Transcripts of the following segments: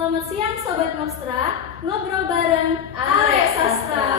Selamat siang Sobat Nostra, ngobrol bareng Are Sastra.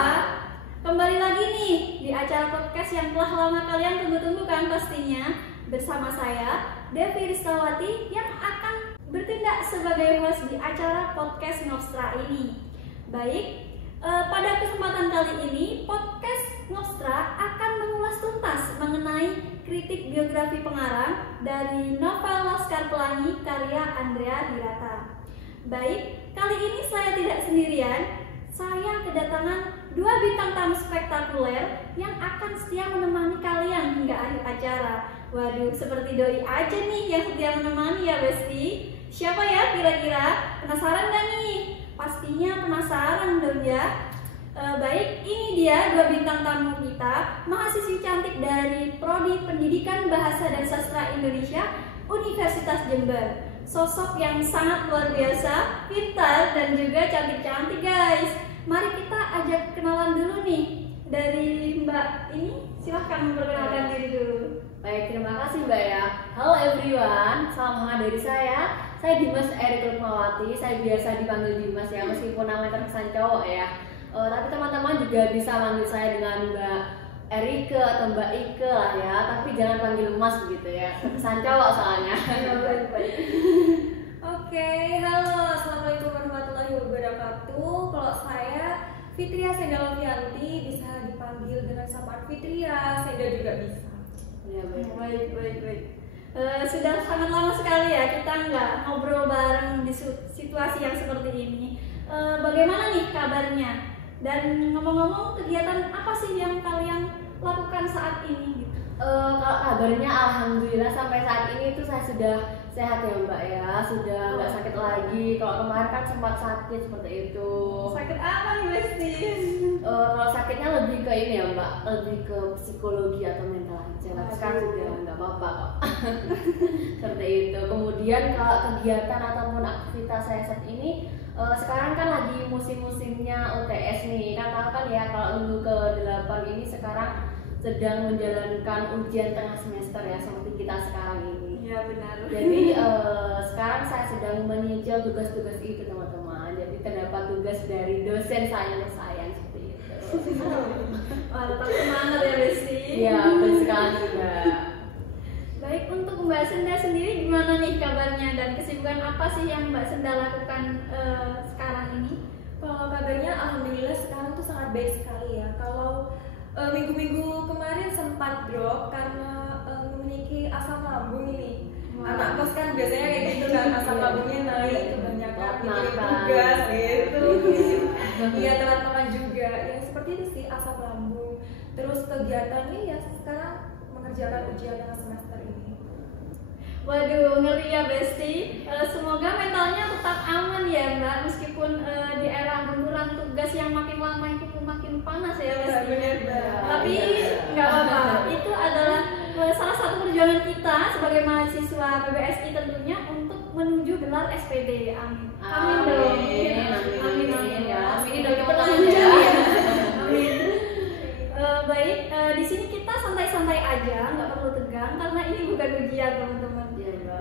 Kembali lagi nih di acara podcast yang telah lama kalian tunggu-tunggu kan pastinya. Bersama saya, Devi Rizkawati yang akan bertindak sebagai host di acara podcast Nostra ini. Baik, pada kesempatan kali ini podcast Nostra akan mengulas tuntas mengenai kritik biografi pengarang dari novel Laskar Pelangi karya Andrea Hirata. Baik, kali ini saya tidak sendirian. Saya kedatangan dua bintang tamu spektakuler yang akan setia menemani kalian hingga akhir acara. Waduh, seperti doi aja nih yang setia menemani ya Besti. Siapa ya kira-kira? Penasaran gak nih? Pastinya penasaran dong ya. Baik, ini dia dua bintang tamu kita, mahasiswi cantik dari Prodi Pendidikan Bahasa dan Sastra Indonesia Universitas Jember. Sosok yang sangat luar biasa, pintar dan juga cantik-cantik guys. Mari kita ajak kenalan dulu nih. Dari Mbak ini, silahkan memperkenalkan diri dulu. Baik, terima kasih Mbak ya. Halo everyone, salam hangat dari saya. Saya Dimas Erik Rukmawati. Saya biasa dipanggil Dimas ya, meskipun namanya terkesan cowok ya. Tapi teman-teman juga bisa manggil saya dengan Mbak Erike atau Mbak Ike lah ya. Tapi jangan panggil Mas begitu ya, terkesan cowok soalnya. Oke, halo, assalamualaikum warahmatullahi wabarakatuh. Kalau saya Fitria Sendalovianti, bisa dipanggil dengan sapaan Fitria, Senda juga bisa. Ya, Baik. Sudah sangat lama sekali ya kita nggak ngobrol bareng di situasi yang seperti ini. Bagaimana nih kabarnya? Dan ngomong-ngomong, kegiatan apa sih yang kalian lakukan saat ini? Kalau kabarnya alhamdulillah sampai saat ini tuh saya sudah sehat ya Mbak ya, sudah nggak sakit lagi. Kalau kemarin kan sempat sakit seperti itu. Sakit apa nih Besti? Kalau sakitnya lebih ke ini ya Mbak, lebih ke psikologi atau mental aja. Tapi sekarang sudah nggak apa-apa kok. Seperti itu. Kemudian kalau kegiatan ataupun aktivitas saya saat ini, sekarang kan lagi musim-musimnya UTS nih. Kan tahu kan ya kalau minggu ke-8 ini sekarang sedang menjalankan ujian tengah semester ya seperti kita sekarang ini. Iya benar. Jadi sekarang saya sedang menyicil tugas-tugas itu teman-teman. Jadi terdapat tugas dari dosen saya seperti itu. Wah, tetap semangat ya Besti. Iya, betul sekali Mbak. Baik, untuk Mbak Senda sendiri gimana nih kabarnya dan kesibukan apa sih yang Mbak Senda lakukan sekarang ini? Kalau kabarnya alhamdulillah sekarang tuh sangat baik sekali ya. Kalau minggu-minggu kemarin sempat drop karena memiliki asam lambung ini. Anak kos kan biasanya kayak gitu kan, asam lambungnya naik, kebanyakan mikirin tugas gitu. Iya, telat makan juga. Ya seperti itu sih, asam lambung. Terus kegiatannya ya sekarang mengerjakan ujian tengah semester ini. Waduh, ngeri ya Besti. Semoga mentalnya tetap aman ya Mbak, meskipun di era gemburan tugas yang makin lama itu makin panas ya Besti. Tapi nggak apa-apa, itu adalah salah satu perjuangan kita sebagai mahasiswa PBSI tentunya untuk menuju gelar SPD. Amin. Amin dong. Amin ya. Amin dong teman-teman ya. Amin. Baik, di sini kita santai-santai aja, nggak perlu tegang karena ini bukan ujian teman-teman. Iya Mbak.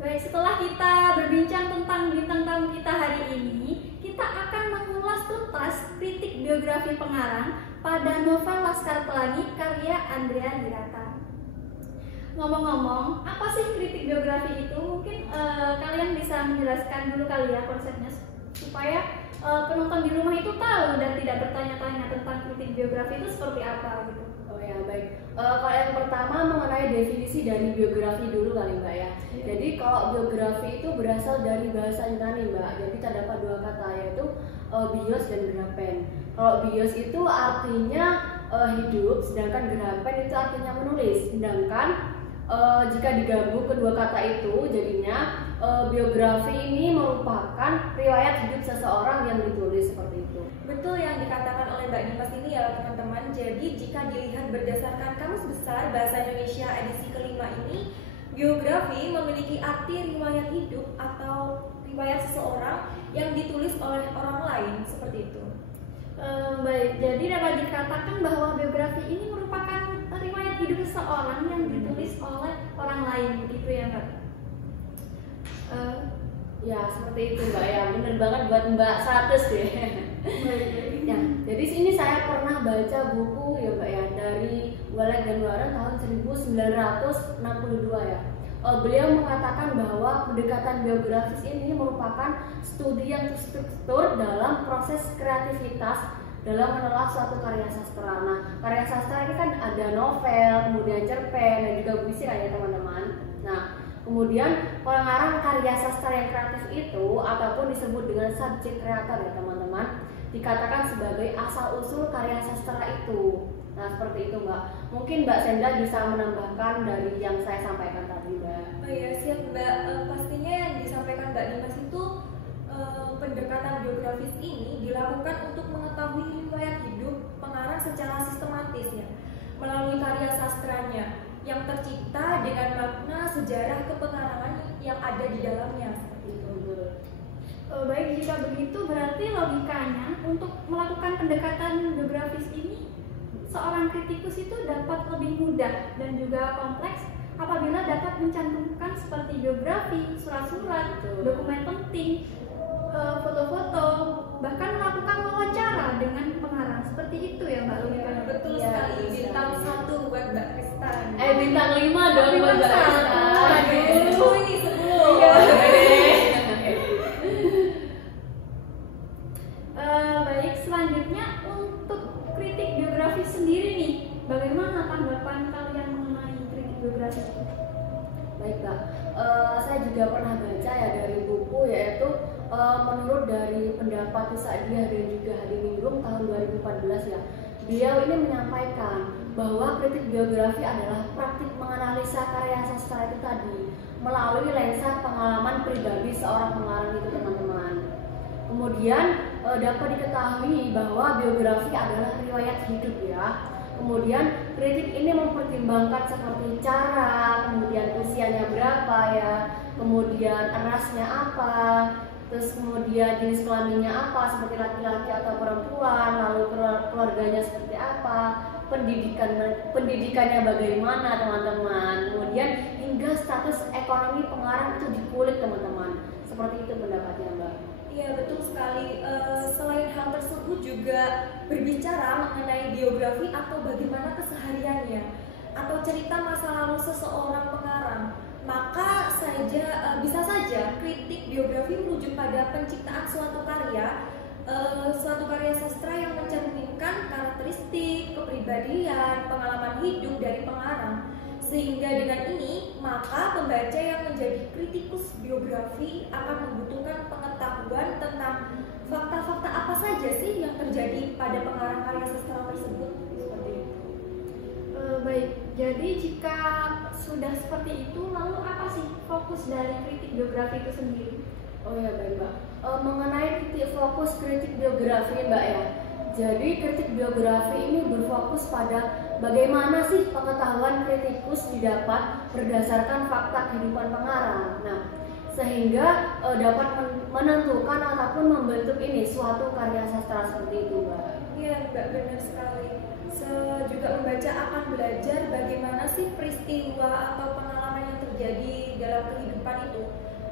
Baik, setelah kita berbincang tentang bintang tamu kita hari ini, kita akan mengulas tuntas kritik biografi pengarang pada novel Laskar Pelangi karya Andrea Hirata. Ngomong-ngomong, apa sih kritik biografi itu? Mungkin kalian bisa menjelaskan dulu kali ya konsepnya supaya penonton di rumah itu tahu dan tidak bertanya-tanya tentang kritik biografi itu seperti apa gitu. Oh ya baik. Kalau yang pertama mengenai definisi dari biografi dulu kali Mbak ya. Jadi kalau biografi itu berasal dari bahasa Yunani Mbak. Jadi terdapat dua kata yaitu bios dan grapen. Kalau bios itu artinya hidup, sedangkan grapen itu artinya menulis. Sedangkan jika digabung kedua kata itu jadinya biografi ini merupakan riwayat hidup seseorang yang ditulis seperti itu. Betul yang dikatakan oleh Mbak Dimas ini ya teman-teman. Jadi jika dilihat berdasarkan Kamus Besar Bahasa Indonesia edisi kelima ini, biografi memiliki arti riwayat hidup atau riwayat seseorang yang ditulis oleh orang lain seperti itu. Baik, jadi dapat dikatakan bahwa biografi ini merupakan riwayat hidup seseorang yang ditulis oleh orang lain, begitu ya Mbak? Ya seperti itu Mbak ya, bener banget buat Mbak 100 deh. Ya, jadi sini saya pernah baca buku ya Mbak ya, dari Wallace dan Warren tahun 1962 ya. Beliau mengatakan bahwa pendekatan biografis ini merupakan studi yang terstruktur dalam proses kreativitas dalam menelaah suatu karya sastra. Nah, karya sastra ini kan ada novel, kemudian cerpen, dan juga puisi ya teman-teman. Nah, kemudian pengarang karya sastra yang kreatif itu ataupun disebut dengan subjek kreator ya teman-teman, dikatakan sebagai asal-usul karya sastra itu. Nah seperti itu Mbak. Mungkin Mbak Senda bisa menambahkan dari yang saya sampaikan tadi Mbak. Oh iya siap Mbak. Pastinya yang disampaikan Mbak Dimas itu pendekatan biografis ini dilakukan untuk mengetahui riwayat hidup pengarang secara sistematis ya, melalui karya sastranya yang tercipta dengan makna sejarah kepengarangan yang ada di dalamnya. Seperti itu. Baik, jika begitu berarti logikanya untuk melakukan pendekatan biografis ini seorang kritikus itu dapat lebih mudah dan juga kompleks apabila dapat mencantumkan seperti biografi, surat-surat, dokumen penting, foto-foto, bahkan melakukan wawancara dengan pengarang. Seperti itu ya Mbak Lika. Betul Ya, sekali. Bintang 1 buat Mbak Kristan. Bintang 5 dong buat Mbak Kristan. Aduh, ini 10. Iya. Baik, selanjutnya untuk kritik biografi sendiri nih, bagaimana tanggapan kalian mengenai kritik biografi? Baik Mbak, saya juga pernah baca ya dari buku, yaitu menurut dari pendapat Tusadiah dan juga Hadi Ningrum tahun 2014 ya. Beliau ini menyampaikan bahwa kritik biografi adalah praktik menganalisa karya sastra itu tadi melalui lensa pengalaman pribadi seorang pengarang itu teman-teman. Kemudian dapat diketahui bahwa biografi adalah riwayat hidup ya. Kemudian kritik ini mempertimbangkan seperti cara, kemudian usianya berapa ya, kemudian rasnya apa, terus kemudian jenis kelaminnya apa, seperti laki-laki atau perempuan, lalu keluarganya seperti apa, pendidikannya bagaimana teman-teman, kemudian hingga status ekonomi pengarang itu dikulik teman-teman. Seperti itu pendapatnya Mbak. Iya betul sekali. Selain hal tersebut juga berbicara mengenai biografi atau bagaimana kesehariannya atau cerita masa lalu seseorang pengarang, maka bisa saja kritik biografi merujuk pada penciptaan suatu karya sastra yang mencerminkan karakteristik, kepribadian, pengalaman hidup dari pengarang. Sehingga dengan ini, maka pembaca yang menjadi kritikus biografi akan membutuhkan pengetahuan tentang fakta-fakta apa saja sih yang terjadi pada pengarang karya sastra tersebut. Seperti itu. Baik, jadi jika sudah seperti itu, lalu apa sih fokus dari kritik biografi itu sendiri? Oh ya baik Mbak, mengenai fokus kritik biografi Mbak ya. Jadi kritik biografi ini berfokus pada bagaimana sih pengetahuan kritikus didapat berdasarkan fakta kehidupan pengarang. Nah, sehingga dapat menentukan ataupun membentuk ini suatu karya sastra seperti itu Mbak. Iya Mbak, benar sekali. Juga membaca akan belajar bagaimana sih peristiwa atau pengalaman yang terjadi dalam kehidupan itu.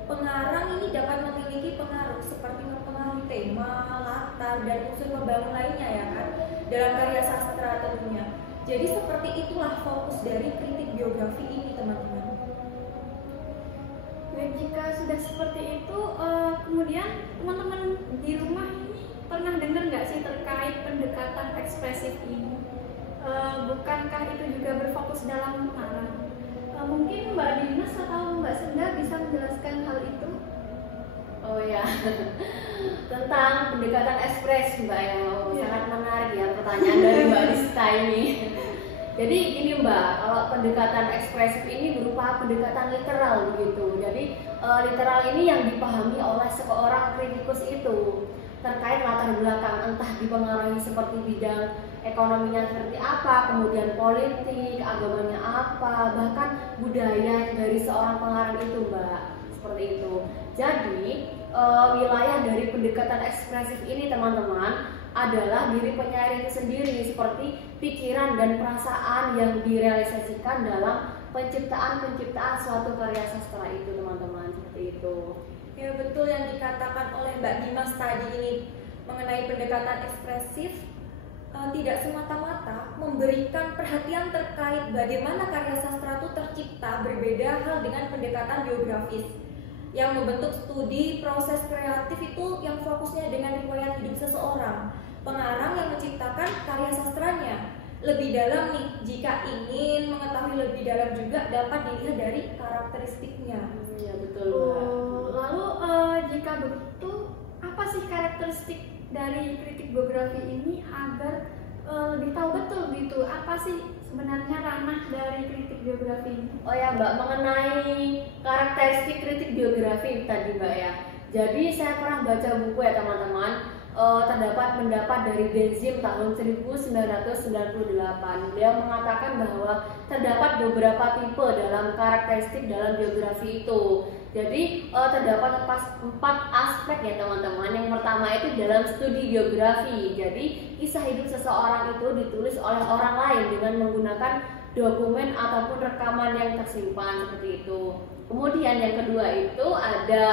Pengarang ini dapat memiliki pengaruh seperti mempengaruhi tema, latar, dan unsur pembangun lainnya ya kan dalam karya sastra tentunya. Jadi seperti itulah fokus dari kritik biografi ini teman-teman. Dan jika sudah seperti itu, kemudian teman-teman di rumah ini pernah dengar nggak sih terkait pendekatan ekspresif ini? Bukankah itu juga berfokus dalam pengarang? Mungkin Mbak Dimas atau Mbak Senda bisa menjelaskan hal itu? Oh ya, tentang pendekatan ekspresif Mbak ya, sangat menarik ya pertanyaan dari Mbak Rizka ini. Jadi gini Mbak, kalau pendekatan ekspresif ini berupa pendekatan literal begitu. Jadi literal ini yang dipahami oleh seorang kritikus itu terkait latar belakang, entah dipengaruhi seperti bidang ekonominya seperti apa, kemudian politik, agamanya apa, bahkan budaya dari seorang pengarang itu Mbak, seperti itu. Jadi wilayah dari pendekatan ekspresif ini teman-teman adalah diri penyair itu sendiri, seperti pikiran dan perasaan yang direalisasikan dalam penciptaan suatu karya sastra itu teman-teman, seperti itu. Ya betul yang dikatakan oleh Mbak Dimas tadi ini mengenai pendekatan ekspresif, tidak semata-mata memberikan perhatian terkait bagaimana karya sastra itu tercipta, berbeda hal dengan pendekatan biografis yang membentuk studi proses kreatif itu yang fokusnya dengan riwayat hidup seseorang. Pengarang yang menciptakan karya sastranya lebih dalam nih, jika ingin mengetahui lebih dalam juga dapat dilihat dari karakteristiknya. Ya betul. Lalu jika begitu, apa sih karakteristik dari kritik biografi ini agar lebih tahu betul gitu apa sih sebenarnya ranah dari kritik biografi ini? Oh ya Mbak, mengenai karakteristik kritik biografi tadi Mbak ya. Jadi saya pernah baca buku ya teman-teman. Terdapat pendapat dari Denzim tahun 1998. Beliau mengatakan bahwa terdapat beberapa tipe dalam karakteristik dalam biografi itu. Jadi terdapat empat aspek ya teman-teman. Yang pertama itu dalam studi biografi. Jadi kisah hidup seseorang itu ditulis oleh orang lain dengan menggunakan dokumen ataupun rekaman yang tersimpan seperti itu. Kemudian yang kedua itu ada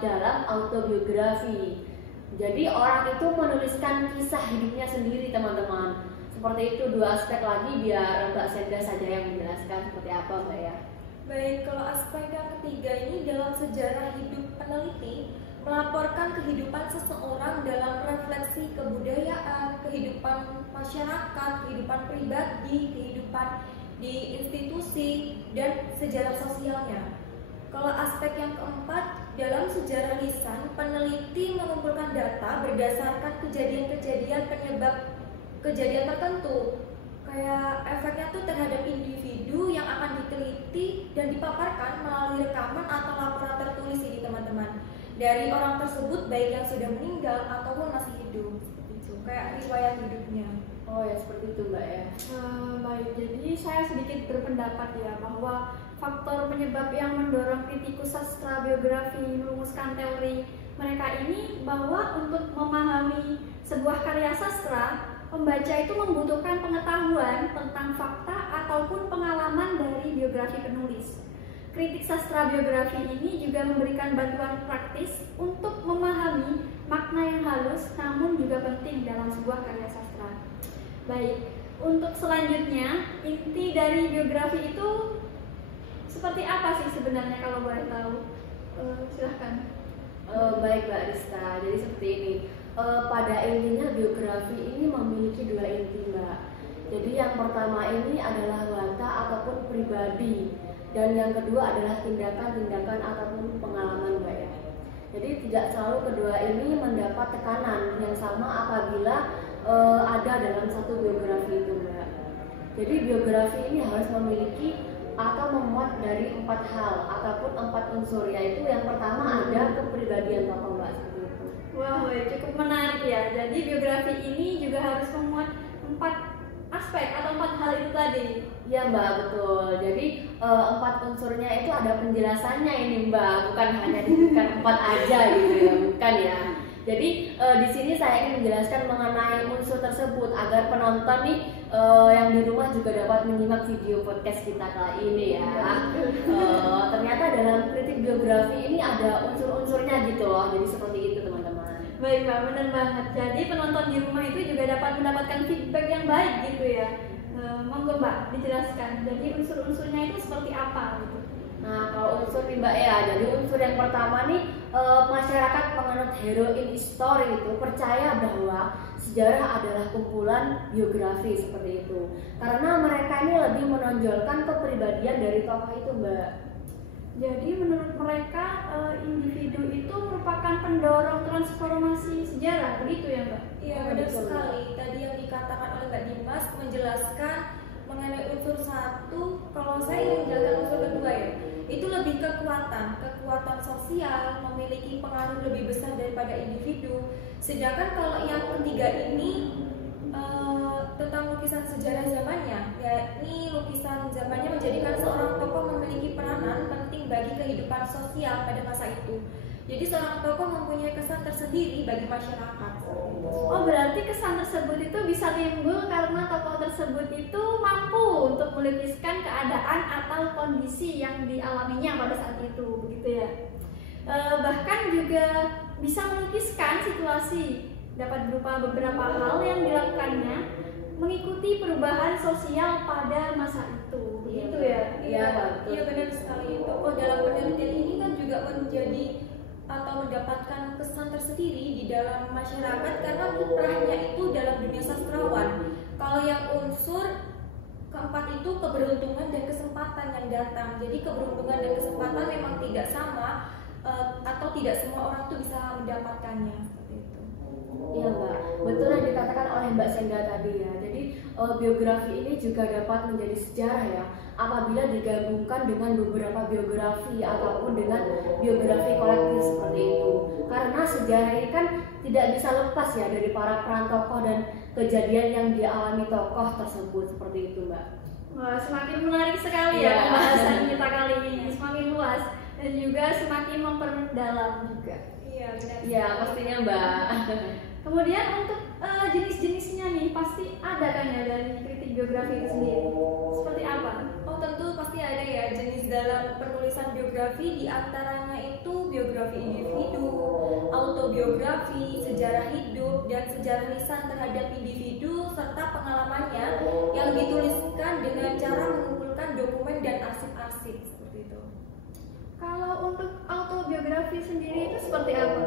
dalam autobiografi. Jadi orang itu menuliskan kisah hidupnya sendiri teman-teman. Seperti itu, dua aspek lagi biar Mbak Senda saja yang menjelaskan seperti apa Mbak ya. Baik, kalau aspek yang ketiga ini dalam sejarah hidup peneliti melaporkan kehidupan seseorang dalam refleksi kebudayaan, kehidupan masyarakat, kehidupan pribadi, kehidupan di institusi, dan sejarah sosialnya. Kalau aspek yang keempat, dalam sejarah lisan, peneliti mengumpulkan data berdasarkan kejadian-kejadian penyebab kejadian tertentu. Kayak efeknya tuh terhadap individu yang akan diteliti dan dipaparkan melalui rekaman atau laporan tertulis ini teman-teman. Dari orang tersebut baik yang sudah meninggal ataupun masih hidup. Seperti itu, kayak riwayat hidupnya. Oh ya seperti itu Mbak ya. Baik, jadi saya sedikit berpendapat ya bahwa faktor penyebab yang mendorong kritikus sastra biografi merumuskan teori mereka ini bahwa untuk memahami sebuah karya sastra, pembaca itu membutuhkan pengetahuan tentang fakta ataupun pengalaman dari biografi penulis. Kritik sastra biografi ini juga memberikan bantuan praktis untuk memahami makna yang halus namun juga penting dalam sebuah karya sastra. Baik, untuk selanjutnya, inti dari biografi itu seperti apa sih sebenarnya kalau boleh tahu? Silahkan. Baik Mbak Rista, jadi seperti ini. Pada intinya biografi ini memiliki dua inti Mbak. Jadi yang pertama ini adalah wanta ataupun pribadi, dan yang kedua adalah tindakan-tindakan ataupun pengalaman Mbak ya. Jadi tidak selalu kedua ini mendapat tekanan yang sama apabila ada dalam satu biografi itu Mbak. Jadi biografi ini harus memiliki atau memuat dari 4 hal ataupun 4 unsur, yaitu yang pertama ada kepribadian tokoh Mbak seperti itu. Wah, cukup menarik ya. Jadi biografi ini juga harus memuat 4 aspek atau 4 hal itu tadi. Iya Mbak, betul. Jadi 4 unsurnya itu ada penjelasannya ini Mbak, bukan hanya disebutkan 4 aja gitu ya, bukan ya. Jadi di sini saya ingin menjelaskan mengenai unsur tersebut agar penonton nih yang di rumah juga dapat menyimak video podcast kita kali ini ya. Ternyata dalam kritik biografi ini ada unsur-unsurnya gitu loh. Jadi seperti itu teman-teman. Baik Mbak, benar banget. Jadi penonton di rumah itu juga dapat mendapatkan feedback yang baik gitu ya. Monggo Mbak dijelaskan. Jadi unsur-unsurnya itu seperti apa gitu? Nah kalau unsur nih Mbak ya, jadi unsur yang pertama nih masyarakat penganut hero in history itu percaya bahwa sejarah adalah kumpulan biografi seperti itu. Karena mereka ini lebih menonjolkan kepribadian dari tokoh itu Mbak. Jadi menurut mereka individu itu merupakan pendorong transformasi sejarah, begitu ya Mbak? Iya benar sekali. Tadi yang dikatakan oleh Mbak Dimas menjelaskan mengenai unsur 1, kalau saya ingin menjelaskan unsur kedua ya, itu lebih kekuatan sosial, memiliki pengaruh lebih besar daripada individu. Sedangkan kalau yang ketiga ini tentang lukisan sejarah zamannya, yakni lukisan zamannya menjadikan seorang tokoh memiliki peranan penting bagi kehidupan sosial pada masa itu. Jadi seorang tokoh mempunyai kesan tersendiri bagi masyarakat. Oh, berarti kesan tersebut itu bisa timbul karena tokoh tersebut itu mampu untuk melukiskan keadaan atau kondisi yang dialaminya pada saat itu, begitu ya. Bahkan juga bisa melukiskan situasi, dapat berupa beberapa hal yang dilakukannya mengikuti perubahan sosial pada masa itu. Begitu ya? Iya, benar sekali. Tokoh dalam penelitian ini kan juga menjadi atau mendapatkan kesan tersendiri di dalam masyarakat karena kiprahnya itu dalam dunia sastrawan. Kalau yang unsur keempat itu keberuntungan dan kesempatan yang datang. Jadi keberuntungan dan kesempatan memang tidak sama atau tidak semua orang tuh bisa mendapatkannya seperti itu. Iya Mbak, betul yang dikatakan oleh Mbak Senda tadi ya. Jadi biografi ini juga dapat menjadi sejarah ya apabila digabungkan dengan beberapa biografi ataupun dengan biografi kolektif seperti itu. Karena sejarah ini kan tidak bisa lepas ya dari para peran tokoh dan kejadian yang dialami tokoh tersebut seperti itu Mbak. Wah, semakin menarik sekali ya pembahasan kita kali ini, semakin luas dan juga semakin memperdalam juga. Iya, benar. Iya, pastinya Mbak. Kemudian untuk jenis-jenisnya nih pasti ada kan ya dari kritik biografi itu sendiri. Seperti apa? Oh, tentu pasti ada ya jenis dalam penulisan biografi, di antaranya itu biografi individu, autobiografi, sejarah hidup, dan sejarah lisan terhadap individu serta pengalamannya yang dituliskan dengan cara mengumpulkan dokumen dan arsip-arsip seperti itu. Kalau untuk autobiografi sendiri itu seperti apa?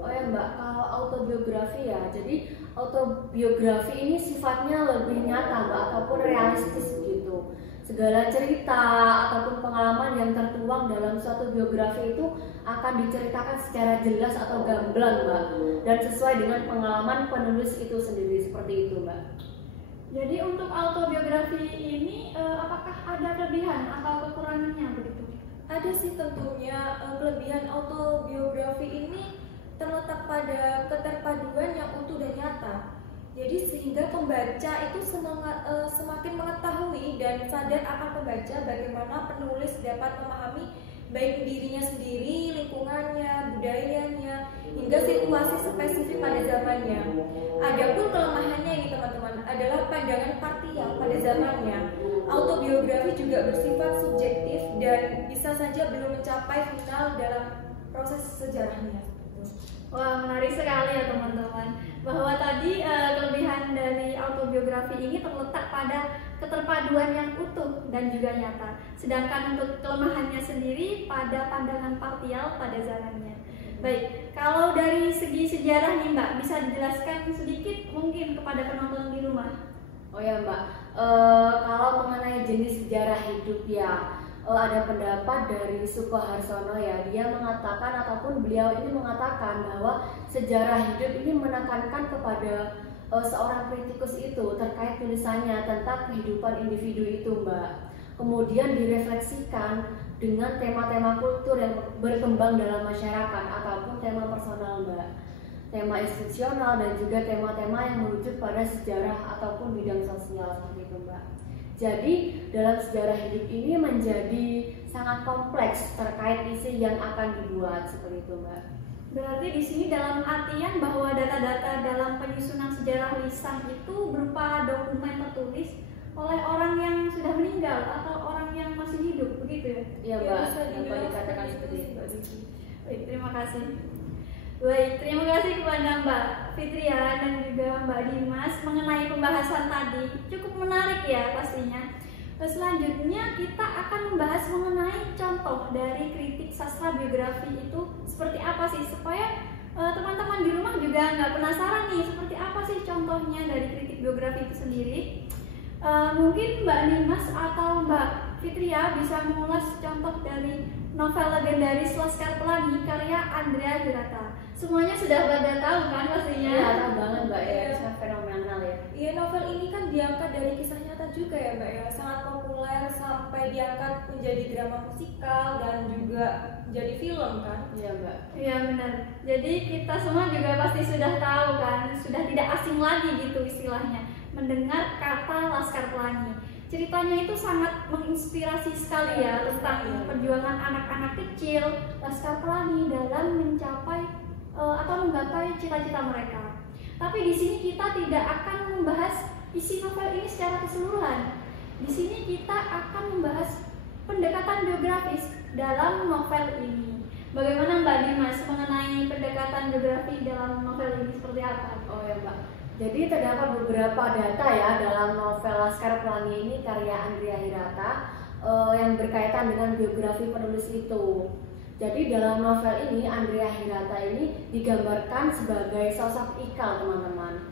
Oh ya Mbak, kalau autobiografi ya, jadi autobiografi ini sifatnya lebih nyata Mbak, ataupun realistis gitu. Segala cerita ataupun pengalaman yang tertuang dalam suatu biografi itu akan diceritakan secara jelas atau gamblang Mbak, dan sesuai dengan pengalaman penulis itu sendiri seperti itu Mbak. Jadi untuk autobiografi ini apakah ada kelebihan atau kekurangannya begitu? Ada sih tentunya. Kelebihan autobiografi ini terletak pada keterpaduan yang utuh dan nyata. Jadi sehingga pembaca itu semakin mengetahui dan sadar akan pembaca bagaimana penulis dapat memahami baik dirinya sendiri, lingkungannya, budayanya, hingga situasi spesifik pada zamannya. Adapun kelemahannya ini teman-teman adalah pandangan parsial pada zamannya. Autobiografi juga bersifat subjektif dan bisa saja belum mencapai final dalam proses sejarahnya. Wah, menarik sekali ya teman-teman. Bahwa tadi kelebihan dari autobiografi ini terletak pada keterpaduan yang utuh dan juga nyata. Sedangkan untuk kelemahannya sendiri pada pandangan parsial pada zamannya. Baik, kalau dari segi sejarah nih Mbak, bisa dijelaskan sedikit mungkin kepada penonton di rumah? Oh ya Mbak, kalau mengenai jenis sejarah hidup ya, ada pendapat dari Sukoharsono ya, dia mengatakan ataupun beliau ini mengatakan bahwa sejarah hidup ini menekankan kepada seorang kritikus itu terkait tulisannya tentang kehidupan individu itu Mbak. Kemudian direfleksikan dengan tema-tema kultur yang berkembang dalam masyarakat ataupun tema personal Mbak, tema institusional dan juga tema-tema yang merujuk pada sejarah ataupun bidang sosial seperti itu Mbak. Jadi dalam sejarah hidup ini menjadi sangat kompleks terkait isi yang akan dibuat seperti itu Mbak. Berarti di sini dalam artian bahwa data-data dalam penyusunan sejarah lisan itu berupa dokumen tertulis oleh orang yang sudah meninggal atau orang yang masih hidup, begitu ya? Iya Mbak, dapat dikatakan seperti itu. Baik, terima kasih. Baik, terima kasih kepada Mbak Fitria dan juga Mbak Dimas mengenai pembahasan tadi. Cukup menarik ya pastinya. Selanjutnya kita akan membahas mengenai contoh dari kritik sastra biografi itu seperti apa sih, supaya teman-teman di rumah juga nggak penasaran nih seperti apa sih contohnya dari kritik biografi itu sendiri. Mungkin Mbak Dimas atau Mbak Fitria bisa mengulas contoh dari novel legendaris Laskar Pelangi karya Andrea Hirata. Semuanya sudah pada tahu kan pastinya? Iya, tahu banget Mbak ya, sangat fenomenal ya. Iya, novel ini kan diangkat dari kisah nyata juga ya Mbak ya, sangat populer sampai diangkat menjadi drama musikal dan juga jadi film kan? Iya Mbak. Iya benar. Jadi kita semua juga pasti sudah tahu kan, sudah tidak asing lagi gitu istilahnya mendengar kata Laskar Pelangi. Ceritanya itu sangat menginspirasi sekali ya tentang perjuangan anak-anak kecil Laskar Pelangi dalam mencapai atau menggapai cita-cita mereka. Tapi di sini kita tidak akan membahas isi novel ini secara keseluruhan. Di sini kita akan membahas pendekatan biografis dalam novel ini. Bagaimana Mbak Dimas? pendekatan biografi dalam novel ini seperti apa? Oh ya Mbak, jadi terdapat beberapa data ya dalam novel Laskar Pelangi ini karya Andrea Hirata yang berkaitan dengan biografi penulis itu. Jadi dalam novel ini Andrea Hirata ini digambarkan sebagai sosok Ikal, teman-teman.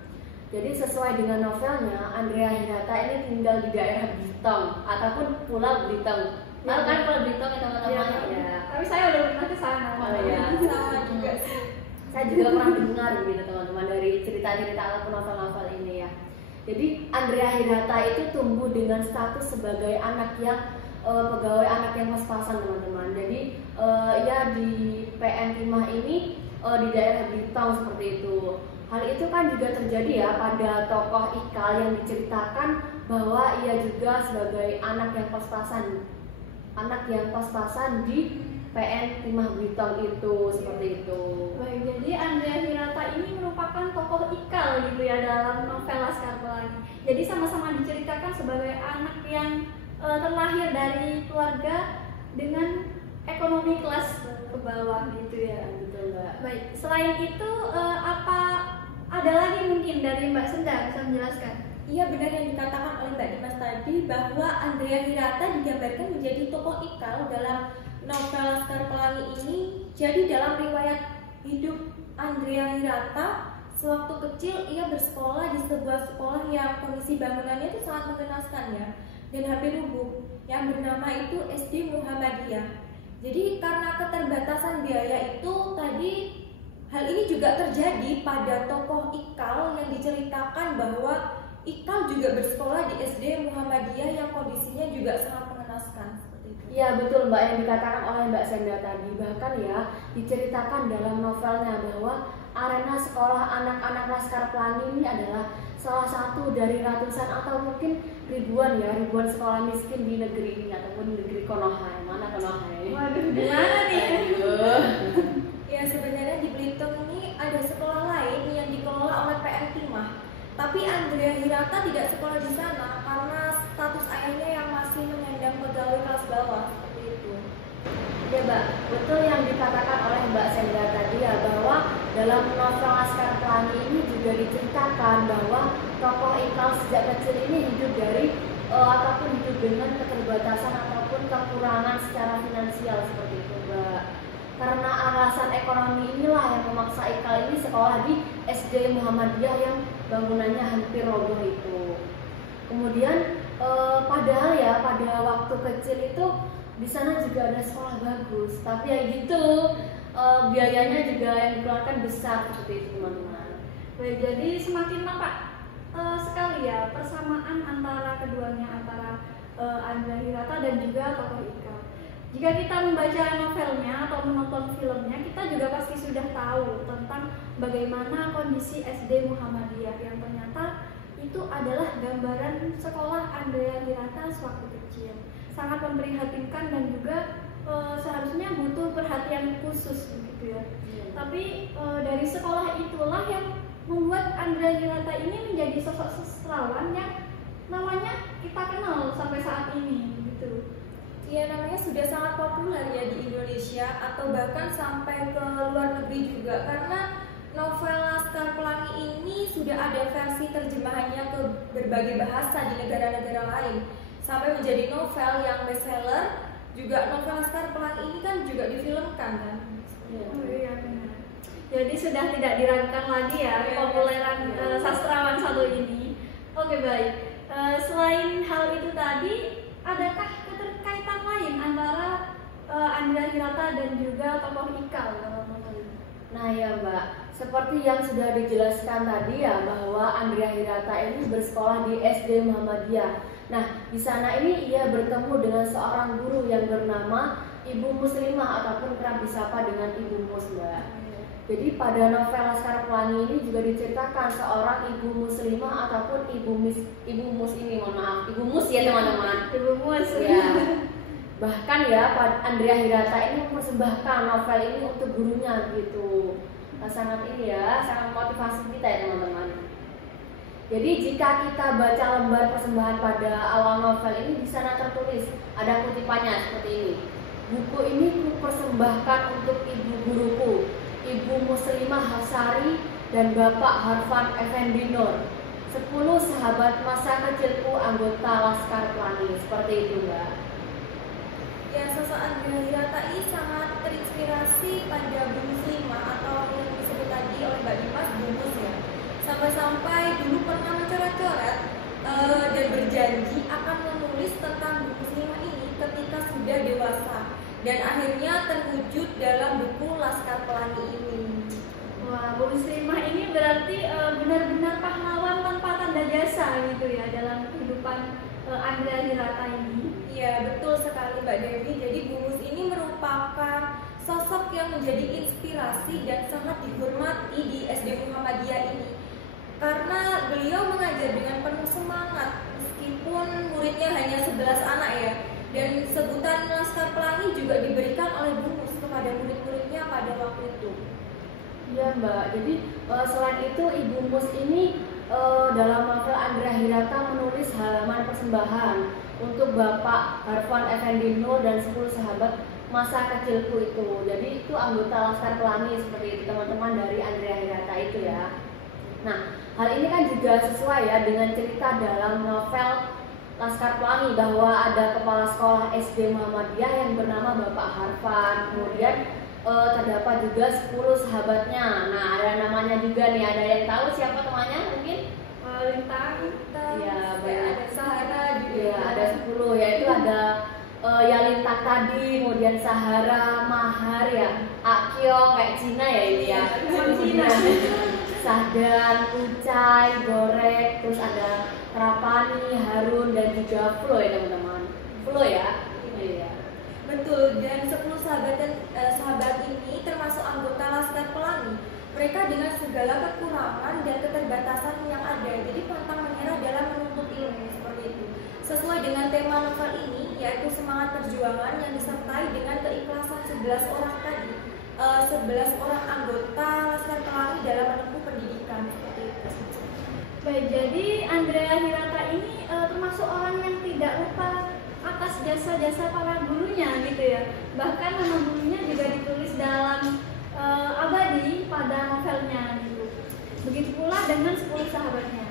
Jadi sesuai dengan novelnya, Andrea Hirata ini tinggal di daerah Blitung ataupun Pulau Blitung. Tahu kan Pulau Blitung ya teman-teman? Ya. Tapi saya udah pernah ke sana. Oh ya. Sama juga sih. Saya juga pernah dengar gitu teman-teman dari cerita-cerita ataupun novel-novel ini ya. Jadi Andrea Hirata itu tumbuh dengan status sebagai anak yang pegawai anak yang pas-pasan teman-teman. Jadi ia di PN Timah ini di daerah Blitung seperti itu. Hal itu kan juga terjadi ya pada tokoh Ikal yang diceritakan bahwa ia juga sebagai anak yang pas-pasan di PN Timah Blitung itu seperti itu. Baik, jadi Andrea Hirata ini merupakan tokoh Ikal gitu ya dalam novel Laskar Pelangi. Jadi sama-sama diceritakan sebagai anak yang terlahir dari keluarga dengan ekonomi kelas ke bawah gitu ya. Betul Mbak. Baik, selain itu apa ada lagi mungkin dari Mbak Senda bisa menjelaskan? Iya, benar yang dikatakan oleh Mbak Dimas tadi bahwa Andrea Hirata digambarkan menjadi tokoh Ikal dalam novel Laskar Pelangi ini. Jadi dalam riwayat hidup Andrea Hirata, sewaktu kecil ia bersekolah di sebuah sekolah yang kondisi bangunannya itu sangat mengenaskan ya, dan hampir rubuh, yang bernama itu SD Muhammadiyah. Jadi karena keterbatasan biaya itu tadi, hal ini juga terjadi pada tokoh Ikal yang diceritakan bahwa Ikal juga bersekolah di SD Muhammadiyah yang kondisinya juga sangat mengenaskan. Iya betul Mbak, yang dikatakan oleh Mbak Senda tadi. Bahkan ya diceritakan dalam novelnya bahwa arena sekolah anak-anak Laskar Pelangi ini adalah salah satu dari ratusan atau mungkin ribuan sekolah miskin di negeri ini ataupun di negeri Konoha. Mana Konoha ini? Waduh, di mana nih? Ya, sebenarnya di Belitung ini ada sekolah lain yang dikelola oleh PN Timah. Tapi Andrea Hirata tidak sekolah di sana karena status ayahnya yang masih menyandang pegawai kelas bawah seperti itu. Ya Mbak, betul yang dikatakan oleh Mbak Senda tadi ya, bahwa dalam novel Laskar Pelangi ini juga diceritakan bahwa tokoh Ikal sejak kecil ini hidup dari ataupun hidup dengan keterbatasan ataupun kekurangan secara finansial seperti itu Mbak. Karena alasan ekonomi inilah yang memaksa Ikal ini sekolah di SD Muhammadiyah yang bangunannya hampir roboh itu. Kemudian padahal ya pada waktu kecil itu di sana juga ada sekolah bagus, tapi ya gitu biayanya juga yang dikeluarkan besar seperti itu teman-teman. Baik, jadi semakin nampak sekali ya persamaan antara keduanya, antara Andrea Hirata dan juga tokoh Ikal. Jika kita membaca novelnya atau menonton filmnya, kita juga pasti sudah tahu tentang bagaimana kondisi SD Muhammadiyah yang ternyata itu adalah gambaran sekolah Andrea Hirata sewaktu kecil. Sangat memprihatinkan dan juga seharusnya butuh perhatian khusus begitu ya. Tapi dari sekolah itulah yang membuat Andrea Hirata ini menjadi sosok sastrawan yang namanya kita kenal sampai saat ini gitu. Ya, namanya sudah sangat populer ya di Indonesia atau bahkan sampai ke luar negeri juga, karena novel Laskar Pelangi ini sudah ada versi terjemahannya ke berbagai bahasa di negara-negara lain sampai menjadi novel yang bestseller. Juga novel Laskar Pelangi ini kan juga difilmkan kan. Oh iya benar. Jadi sudah tidak diragukan lagi ya kepopuleran sastrawan satu ini. Oke baik. Selain hal itu tadi, adakah keterkaitan lain antara Andrea Hirata dan juga tokoh Ikal dalam novel ini? Nah ya Mbak, seperti yang sudah dijelaskan tadi ya bahwa Andrea Hirata ini bersekolah di SD Muhammadiyah. Nah di sana ini ia bertemu dengan seorang guru yang bernama Ibu Muslimah ataupun kerap disapa dengan Ibu Mus Mbak. Jadi pada novel Laskar Pelangi ini juga diceritakan seorang ibu muslimah ataupun ibu mus ini, mohon maaf, ibu mus ya teman-teman. Ibu Mus Ya. Bahkan ya Andrea Hirata ini mempersembahkan novel ini untuk gurunya gitu. Nah, sangat ini ya, sangat motivasi kita ya teman-teman. Jadi jika kita baca lembar persembahan pada awal novel ini, di sana tertulis ada kutipannya seperti ini. Buku ini kupersembahkan untuk ibu guruku, Ibu Muslimah Hasari dan Bapak Harfan Effendi Nur. 10 sahabat masa kecilku anggota Laskar Pelangi. Seperti itu, Mbak. Ya, sosok Andrea Hirata ini sangat terinspirasi pada Bu Muslimah atau yang disebut tadi oleh Mbak Dimas, Bu Mus ya. Sampai-sampai dulu pernah mencoret-coret dan berjanji akan menulis tentang Bu Muslimah ini ketika sudah dewasa, dan akhirnya terwujud dalam buku Laskar Pelangi ini. Wah, Bu Muslimah ini berarti benar-benar pahlawan tanpa tanda jasa gitu ya dalam kehidupan Andrea Hirata ini. Iya, betul sekali Mbak Dewi. Jadi Bu Mus ini merupakan sosok yang menjadi inspirasi dan sangat dihormati di SD Muhammadiyah ini, karena beliau mengajar dengan penuh semangat meskipun muridnya hanya 11 anak ya. Dan sebutan Laskar Pelangi juga diberikan oleh Bu Mus kepada murid-muridnya pada waktu itu. Iya, Mbak. Jadi selain itu Ibu Mus ini dalam novel Andrea Hirata menulis halaman persembahan untuk Bapak Harfan Effendi Nur dan 10 sahabat masa kecilku itu. Jadi itu anggota Laskar Pelangi seperti itu, teman-teman dari Andrea Hirata itu ya. Nah, hal ini kan juga sesuai ya dengan cerita dalam novel Laskar Pelangi bahwa ada kepala sekolah SD Muhammadiyah yang bernama Bapak Harfan. Kemudian terdapat juga 10 sahabatnya. Nah, ada namanya juga nih. Ada yang tahu siapa temannya mungkin? Lintang. Ya, Ada Sahara juga. Ya, ada 10, yaitu ada Yalintak tadi, kemudian Sahara, Mahar ya, Akyong kayak Cina ya ini ya. Kemudian Sahdan, Ucai, Gorek, terus ada Trapani, Harun dan juga Flo ya teman-teman. Flo ya. Iya. Betul, dan 10 sahabat ini termasuk anggota Laskar Pelangi. Mereka dengan segala kekurangan dan keterbatasan yang ada, jadi pantang menyerah dalam menuntut ilmu seperti itu. Sesuai dengan tema novel ini, yaitu semangat perjuangan yang disertai dengan keikhlasan 11 orang tadi, 11 orang anggota Laskar Pelangi dalam menempuh pendidikan seperti itu. Baik, jadi Andrea Hirata ini termasuk orang yang tidak lupa atas jasa-jasa para gurunya gitu ya. Bahkan nama gurunya juga ditulis dalam abadi pada novelnya gitu. Begitu pula dengan 10 sahabatnya.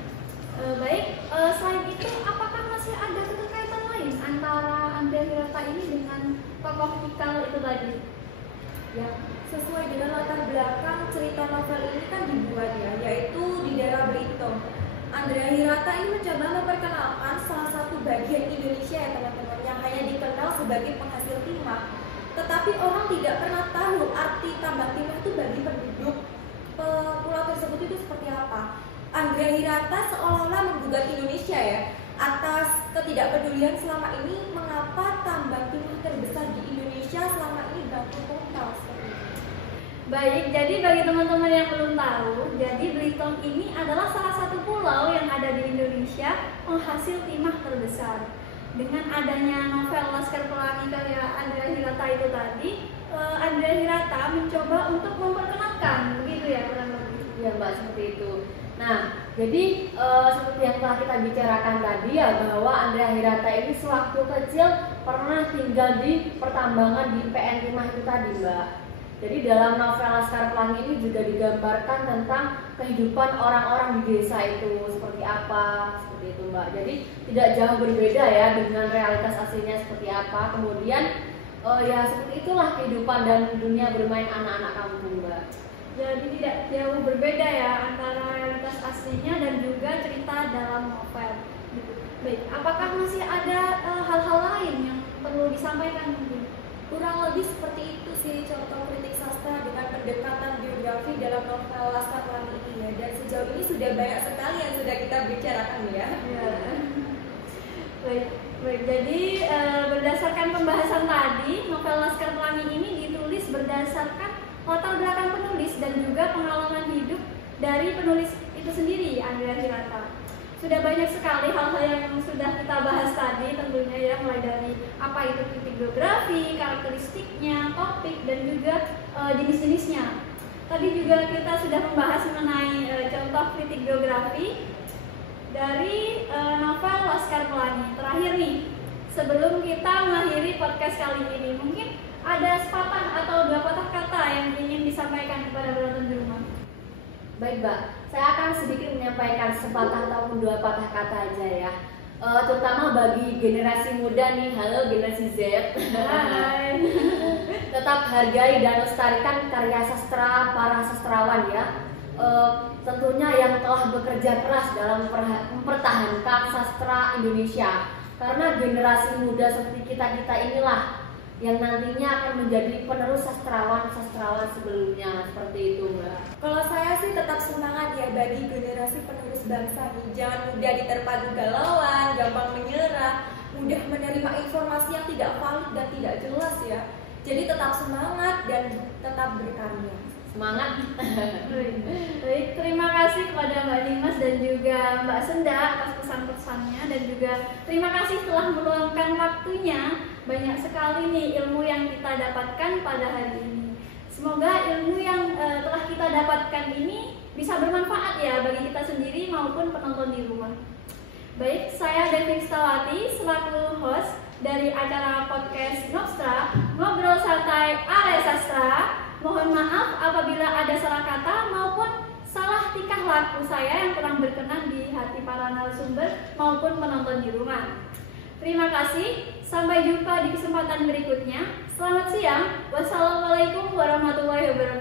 Selain itu apakah masih ada keterkaitan lain antara Andrea Hirata ini dengan tokoh Ikal itu tadi? Ya, sesuai dengan latar belakang cerita novel ini kan dibuat ya, yaitu di daerah Belitung. Andrea Hirata ini mencoba memperkenalkan salah satu bagian Indonesia ya teman-teman, yang hanya dikenal sebagai penghasil timah. Tetapi orang tidak pernah tahu arti tambak timah itu bagi penduduk pulau tersebut itu seperti apa. Andrea Hirata seolah-olah menggugat Indonesia ya atas ketidakpedulian selama ini, mengapa tambak timah terbesar di Indonesia selama ini bangku total seperti itu. Baik, jadi bagi teman-teman yang belum tahu, jadi Belitung ini adalah salah satu pulau yang ada di Indonesia penghasil timah terbesar. Dengan adanya novel Laskar Pelangi karya Andrea Hirata itu tadi, Andrea Hirata mencoba untuk memperkenalkan, begitu ya kurang lebih. Ya Mbak, seperti itu. Nah, jadi seperti yang telah kita bicarakan tadi ya, bahwa Andrea Hirata ini sewaktu kecil pernah tinggal di pertambangan di PN Timah itu tadi Mbak. Jadi dalam novel Laskar Pelangi ini juga digambarkan tentang kehidupan orang-orang di desa itu seperti apa, seperti itu Mbak. Jadi tidak jauh berbeda ya dengan realitas aslinya seperti apa. Kemudian ya seperti itulah kehidupan dan dunia bermain anak-anak kampung Mbak. Jadi tidak jauh berbeda ya antara realitas aslinya dan juga cerita dalam novel. Baik, apakah masih ada hal-hal lain yang perlu disampaikan mungkin? Kurang lebih seperti itu sih contoh kritik sastra dengan pendekatan biografi dalam novel Laskar Pelangi ini ya. Dan sejauh ini sudah banyak sekali yang sudah kita bicarakan ya. Baik, jadi berdasarkan pembahasan tadi, novel Laskar Pelangi ini ditulis berdasarkan latar belakang penulis dan juga pengalaman hidup dari penulis itu sendiri, Andrea Hirata. Sudah banyak sekali hal-hal yang sudah kita bahas tadi tentunya ya, mulai dari apa itu kritik biografi, karakteristiknya, topik, dan juga jenis-jenisnya. Tadi juga kita sudah membahas mengenai contoh kritik biografi dari novel Laskar Pelangi. Terakhir nih, sebelum kita mengakhiri podcast kali ini, mungkin ada sepatah atau dua patah kata yang ingin disampaikan kepada penonton di rumah. Baik Mbak, saya akan sedikit menyampaikan sepatah ataupun dua patah kata aja ya. Terutama bagi generasi muda nih, halo generasi Z. Hai. Tetap hargai dan lestarikan karya sastra para sastrawan ya. Tentunya yang telah bekerja keras dalam mempertahankan sastra Indonesia. Karena generasi muda seperti kita inilah yang nantinya akan menjadi penerus sastrawan sebelumnya, seperti itu Mbak. Kalau saya sih tetap semangat ya bagi generasi penerus bangsa nih. Jangan mudah diterpa kegalauan, gampang menyerah, mudah menerima informasi yang tidak valid dan tidak jelas ya. Jadi tetap semangat dan tetap berkarya. Semangat. Baik, terima kasih kepada Mbak Dimas dan juga Mbak Senda atas pesan-pesannya, dan juga terima kasih telah meluangkan waktunya. Banyak sekali nih ilmu yang kita dapatkan pada hari ini. Semoga ilmu yang telah kita dapatkan ini bisa bermanfaat ya bagi kita sendiri maupun penonton di rumah. Baik, saya Devi Stawati selaku host dari acara podcast Nostra, Ngobrol Santai Are Sastra. Mohon maaf apabila ada salah kata maupun salah tingkah laku saya yang kurang berkenan di hati para narasumber maupun penonton di rumah. Terima kasih, sampai jumpa di kesempatan berikutnya. Selamat siang, wassalamualaikum warahmatullahi wabarakatuh.